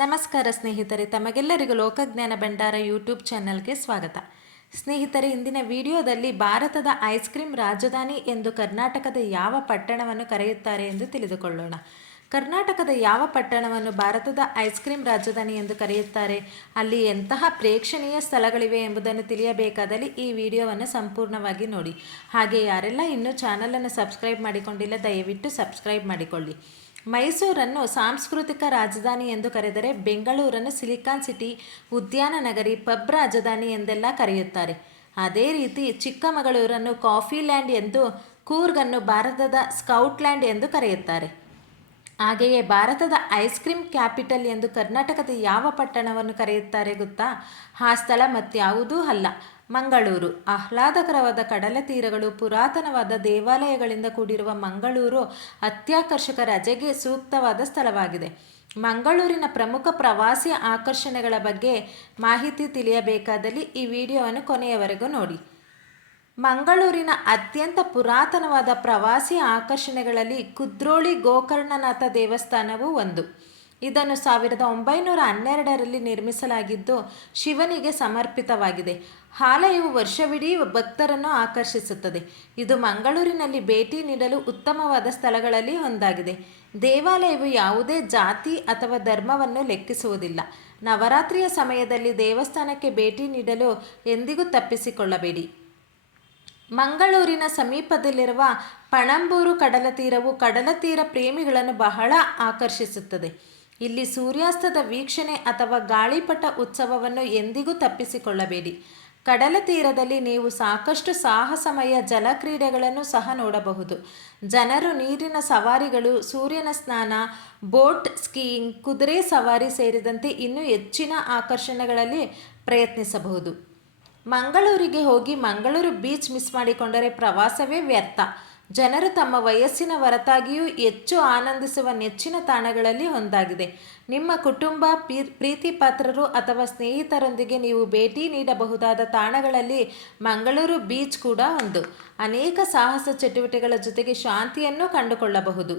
ನಮಸ್ಕಾರ ಸ್ನೇಹಿತರೆ, ತಮಗೆಲ್ಲರಿಗೂ ಲೋಕಜ್ಞಾನ ಭಂಡಾರ ಯೂಟ್ಯೂಬ್ ಚಾನಲ್ಗೆ ಸ್ವಾಗತ. ಸ್ನೇಹಿತರೆ, ಇಂದಿನ ವಿಡಿಯೋದಲ್ಲಿ ಭಾರತದ ಐಸ್ ಕ್ರೀಮ್ ರಾಜಧಾನಿ ಎಂದು ಕರ್ನಾಟಕದ ಯಾವ ಪಟ್ಟಣವನ್ನು ಕರೆಯುತ್ತಾರೆ ಎಂದು ತಿಳಿದುಕೊಳ್ಳೋಣ. ಕರ್ನಾಟಕದ ಯಾವ ಪಟ್ಟಣವನ್ನು ಭಾರತದ ಐಸ್ ಕ್ರೀಮ್ ರಾಜಧಾನಿ ಎಂದು ಕರೆಯುತ್ತಾರೆ, ಅಲ್ಲಿ ಎಂತಹ ಪ್ರೇಕ್ಷಣೀಯ ಸ್ಥಳಗಳಿವೆ ಎಂಬುದನ್ನು ತಿಳಿಯಬೇಕಾದಲ್ಲಿ ಈ ವಿಡಿಯೋವನ್ನು ಸಂಪೂರ್ಣವಾಗಿ ನೋಡಿ. ಹಾಗೆ ಯಾರೆಲ್ಲ ಇನ್ನೂ ಚಾನಲನ್ನು ಸಬ್ಸ್ಕ್ರೈಬ್ ಮಾಡಿಕೊಂಡಿಲ್ಲ, ದಯವಿಟ್ಟು ಸಬ್ಸ್ಕ್ರೈಬ್ ಮಾಡಿಕೊಳ್ಳಿ. ಮೈಸೂರನ್ನು ಸಾಂಸ್ಕೃತಿಕ ರಾಜಧಾನಿ ಎಂದು ಕರೆದರೆ ಬೆಂಗಳೂರನ್ನು ಸಿಲಿಕಾನ್ ಸಿಟಿ, ಉದ್ಯಾನ ನಗರಿ, ಪಬ್ ರಾಜಧಾನಿ ಎಂದೆಲ್ಲ ಕರೆಯುತ್ತಾರೆ. ಅದೇ ರೀತಿ ಚಿಕ್ಕಮಗಳೂರನ್ನು ಕಾಫಿ ಲ್ಯಾಂಡ್ ಎಂದು, ಕೂರ್ಗನ್ನು ಭಾರತದ ಸ್ಕೌಟ್ಲ್ಯಾಂಡ್ ಎಂದು ಕರೆಯುತ್ತಾರೆ. ಹಾಗೆಯೇ ಭಾರತದ ಐಸ್ ಕ್ರೀಮ್ ಕ್ಯಾಪಿಟಲ್ ಎಂದು ಕರ್ನಾಟಕದ ಯಾವ ಪಟ್ಟಣವನ್ನು ಕರೆಯುತ್ತಾರೆ ಗೊತ್ತಾ? ಆ ಸ್ಥಳ ಮತ್ಯಾವುದೂ ಅಲ್ಲ, ಮಂಗಳೂರು. ಆಹ್ಲಾದಕರವಾದ ಕಡಲ ತೀರಗಳು, ಪುರಾತನವಾದ ದೇವಾಲಯಗಳಿಂದ ಕೂಡಿರುವ ಮಂಗಳೂರು ಅತ್ಯಾಕರ್ಷಕ ರಜೆಗೆ ಸೂಕ್ತವಾದ ಸ್ಥಳವಾಗಿದೆ. ಮಂಗಳೂರಿನ ಪ್ರಮುಖ ಪ್ರವಾಸಿ ಆಕರ್ಷಣೆಗಳ ಬಗ್ಗೆ ಮಾಹಿತಿ ತಿಳಿಯಬೇಕಾದಲ್ಲಿ ಈ ವಿಡಿಯೋವನ್ನು ಕೊನೆಯವರೆಗೂ ನೋಡಿ. ಮಂಗಳೂರಿನ ಅತ್ಯಂತ ಪುರಾತನವಾದ ಪ್ರವಾಸಿ ಆಕರ್ಷಣೆಗಳಲ್ಲಿ ಕುದ್ರೋಳಿ ಗೋಕರ್ಣನಾಥ ದೇವಸ್ಥಾನವು ಒಂದು. ಇದನ್ನು 1912ರಲ್ಲಿ ನಿರ್ಮಿಸಲಾಗಿದ್ದು ಶಿವನಿಗೆ ಸಮರ್ಪಿತವಾಗಿದೆ. ಆಲಯವು ವರ್ಷವಿಡೀ ಭಕ್ತರನ್ನು ಆಕರ್ಷಿಸುತ್ತದೆ. ಇದು ಮಂಗಳೂರಿನಲ್ಲಿ ಭೇಟಿ ನೀಡಲು ಉತ್ತಮವಾದ ಸ್ಥಳಗಳಲ್ಲಿ ಒಂದಾಗಿದೆ. ದೇವಾಲಯವು ಯಾವುದೇ ಜಾತಿ ಅಥವಾ ಧರ್ಮವನ್ನು ಲೆಕ್ಕಿಸುವುದಿಲ್ಲ. ನವರಾತ್ರಿಯ ಸಮಯದಲ್ಲಿ ದೇವಸ್ಥಾನಕ್ಕೆ ಭೇಟಿ ನೀಡಲು ಎಂದಿಗೂ ತಪ್ಪಿಸಿಕೊಳ್ಳಬೇಡಿ. ಮಂಗಳೂರಿನ ಸಮೀಪದಲ್ಲಿರುವ ಪಣಂಬೂರು ಕಡಲತೀರವು ಕಡಲತೀರ ಪ್ರೇಮಿಗಳನ್ನು ಬಹಳ ಆಕರ್ಷಿಸುತ್ತದೆ. ಇಲ್ಲಿ ಸೂರ್ಯಾಸ್ತದ ವೀಕ್ಷಣೆ ಅಥವಾ ಗಾಳಿಪಟ ಉತ್ಸವವನ್ನು ಎಂದಿಗೂ ತಪ್ಪಿಸಿಕೊಳ್ಳಬೇಡಿ. ಕಡಲ ತೀರದಲ್ಲಿ ನೀವು ಸಾಕಷ್ಟು ಸಾಹಸಮಯ ಜಲಕ್ರೀಡೆಗಳನ್ನು ಸಹ ನೋಡಬಹುದು. ಜನರು ನೀರಿನ ಸವಾರಿಗಳು, ಸೂರ್ಯನ ಸ್ನಾನ, ಬೋಟ್ ಸ್ಕೀಯಿಂಗ್, ಕುದುರೆ ಸವಾರಿ ಸೇರಿದಂತೆ ಇನ್ನೂ ಹೆಚ್ಚಿನ ಆಕರ್ಷಣೆಗಳಲ್ಲಿ ಪ್ರಯತ್ನಿಸಬಹುದು. ಮಂಗಳೂರಿಗೆ ಹೋಗಿ ಮಂಗಳೂರು ಬೀಚ್ ಮಿಸ್ ಮಾಡಿಕೊಂಡರೆ ಪ್ರವಾಸವೇ ವ್ಯರ್ಥ. ಜನರು ತಮ್ಮ ವಯಸ್ಸಿನ ಹೊರತಾಗಿಯೂ ಹೆಚ್ಚು ಆನಂದಿಸುವ ನೆಚ್ಚಿನ ತಾಣಗಳಲ್ಲಿ ಒಂದಾಗಿದೆ. ನಿಮ್ಮ ಕುಟುಂಬ, ಪ್ರೀತಿ ಪಾತ್ರರು ಅಥವಾ ಸ್ನೇಹಿತರೊಂದಿಗೆ ನೀವು ಭೇಟಿ ನೀಡಬಹುದಾದ ತಾಣಗಳಲ್ಲಿ ಮಂಗಳೂರು ಬೀಚ್ ಕೂಡ ಒಂದು. ಅನೇಕ ಸಾಹಸ ಚಟುವಟಿಕೆಗಳ ಜೊತೆಗೆ ಶಾಂತಿಯನ್ನು ಕಂಡುಕೊಳ್ಳಬಹುದು.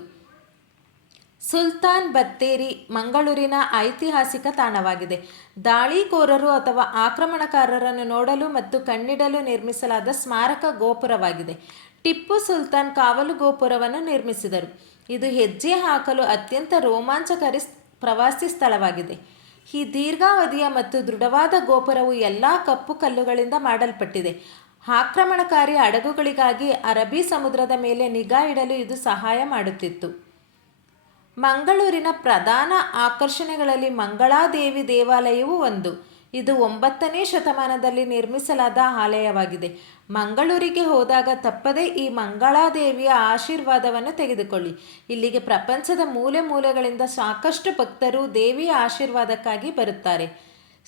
ಸುಲ್ತಾನ್ ಬತ್ತೇರಿ ಮಂಗಳೂರಿನ ಐತಿಹಾಸಿಕ ತಾಣವಾಗಿದೆ. ದಾಳಿಕೋರರು ಅಥವಾ ಆಕ್ರಮಣಕಾರರನ್ನು ನೋಡಲು ಮತ್ತು ಕಣ್ಣಿಡಲು ನಿರ್ಮಿಸಲಾದ ಸ್ಮಾರಕ ಗೋಪುರವಾಗಿದೆ. ಟಿಪ್ಪು ಸುಲ್ತಾನ್ ಕಾವಲು ಗೋಪುರವನ್ನು ನಿರ್ಮಿಸಿದರು. ಇದು ಹೆಜ್ಜೆ ಹಾಕಲು ಅತ್ಯಂತ ರೋಮಾಂಚಕಾರಿ ಪ್ರವಾಸಿ ಸ್ಥಳವಾಗಿದೆ. ಈ ದೀರ್ಘಾವಧಿಯ ಮತ್ತು ದೃಢವಾದ ಗೋಪುರವು ಎಲ್ಲ ಕಪ್ಪು ಕಲ್ಲುಗಳಿಂದ ಮಾಡಲ್ಪಟ್ಟಿದೆ. ಆಕ್ರಮಣಕಾರಿ ಹಡಗುಗಳಿಗಾಗಿ ಅರಬ್ಬಿ ಸಮುದ್ರದ ಮೇಲೆ ನಿಗಾ ಇಡಲು ಇದು ಸಹಾಯ ಮಾಡುತ್ತಿತ್ತು. ಮಂಗಳೂರಿನ ಪ್ರಧಾನ ಆಕರ್ಷಣೆಗಳಲ್ಲಿ ಮಂಗಳಾದೇವಿ ದೇವಾಲಯವು ಒಂದು. ಇದು 9ನೇ ಶತಮಾನದಲ್ಲಿ ನಿರ್ಮಿಸಲಾದ ಆಲಯವಾಗಿದೆ. ಮಂಗಳೂರಿಗೆ ಹೋದಾಗ ತಪ್ಪದೇ ಈ ಮಂಗಳಾದೇವಿಯ ಆಶೀರ್ವಾದವನ್ನು ತೆಗೆದುಕೊಳ್ಳಿ. ಇಲ್ಲಿಗೆ ಪ್ರಪಂಚದ ಮೂಲೆ ಮೂಲೆಗಳಿಂದ ಸಾಕಷ್ಟು ಭಕ್ತರು ದೇವಿಯ ಆಶೀರ್ವಾದಕ್ಕಾಗಿ ಬರುತ್ತಾರೆ.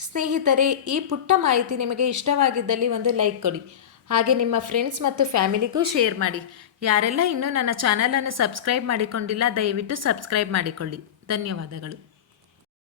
ಸ್ನೇಹಿತರೆ, ಈ ಪುಟ್ಟ ಮಾಹಿತಿ ನಿಮಗೆ ಇಷ್ಟವಾಗಿದ್ದಲ್ಲಿ ಒಂದು ಲೈಕ್ ಕೊಡಿ. ಹಾಗೆ ನಿಮ್ಮ ಫ್ರೆಂಡ್ಸ್ ಮತ್ತು ಫ್ಯಾಮಿಲಿಗೂ ಶೇರ್ ಮಾಡಿ. ಯಾರೆಲ್ಲ ಇನ್ನೂ ನನ್ನ ಚಾನಲನ್ನು ಸಬ್ಸ್ಕ್ರೈಬ್ ಮಾಡಿಕೊಂಡಿಲ್ಲ, ದಯವಿಟ್ಟು ಸಬ್ಸ್ಕ್ರೈಬ್ ಮಾಡಿಕೊಳ್ಳಿ. ಧನ್ಯವಾದಗಳು.